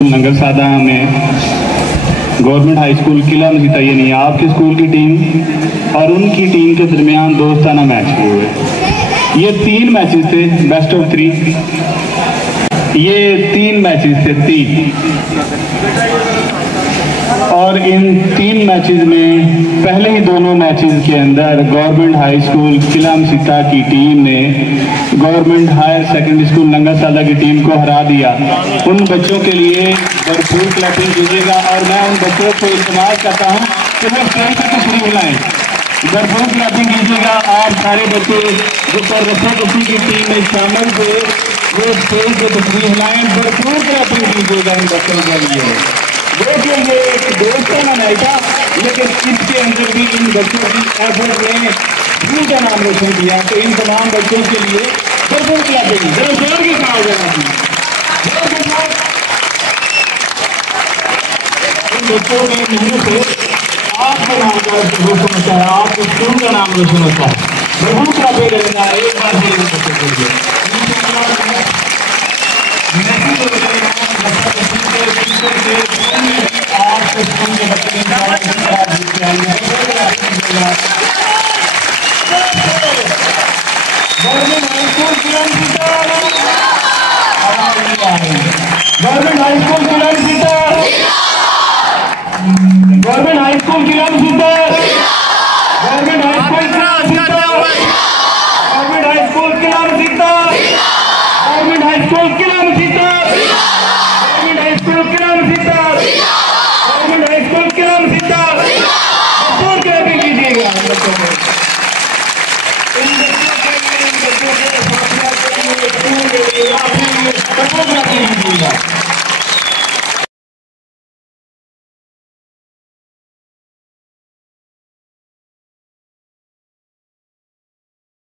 लंगर सादा में government high school किला मसीता यानी आपके स्कूल की टीम और उनकी टीम के दरमियान दोस्ताना मैच हुए। ये 3 मैचेस थे, बेस्ट ऑफ 3। ये 3 मैचेस थे 3, और इन 3 मैचेस में पहले ही दोनों मैचेस के अंदर गवर्नमेंट हाई स्कूल किला मसीता की टीम ने गवर्नमेंट हायर सेकेंडरी स्कूल लंगर सादा की टीम को हरा दिया। उन बच्चों के लिए भरपूर क्लैपिंग कीजिएगा और मैं उन बच्चों को इस्तेमाल करता हूँ कि वो स्टेज पर तस्वीर मिलाएं। भरपूर क्लैपिंग कीजिएगा। आप सारे बच्चे जो रस्सा की टीम में शामिल थे वो स्टेज पर तस्वीर मिलाएं। भरपूर क्लैपिंग कीजिएगा इन बच्चों के लिए। देखिए ये एक दोस्ताना मैच था, लेकिन इसके अंदर भी इन बच्चों की एफर्ट ने स्कूल का नाम रोशन किया। तो इन तमाम बच्चों के लिए भरपूर क्लैपिंग जोर की कहा जाना। इन बच्चों की मेहनत से आपका नाम का रोशन होता है, आपके स्कूल का नाम रोशन होता है। भरपूर क्लैपिंग करेगा एक बार से बच्चों के लिए। आपके स्कूल के बच्चे गवर्नमेंट हाई स्कूल किला मसीता, गवर्नमेंट हाई स्कूल किला मसीता, गवर्नमेंट हाई स्कूल किला मसीता, गवर्नमेंट हाई स्कूल किला मसीता, गवर्नमेंट हाई स्कूल किला मसीता, गवर्नमेंट हाई स्कूल किला मसीता, गवर्नमेंट हाई स्कूल किला मसीता, गवर्नमेंट हाई स्कूल किला मसीता। और क्या भी कीजिएगा बच्चों को। इन बच्चों के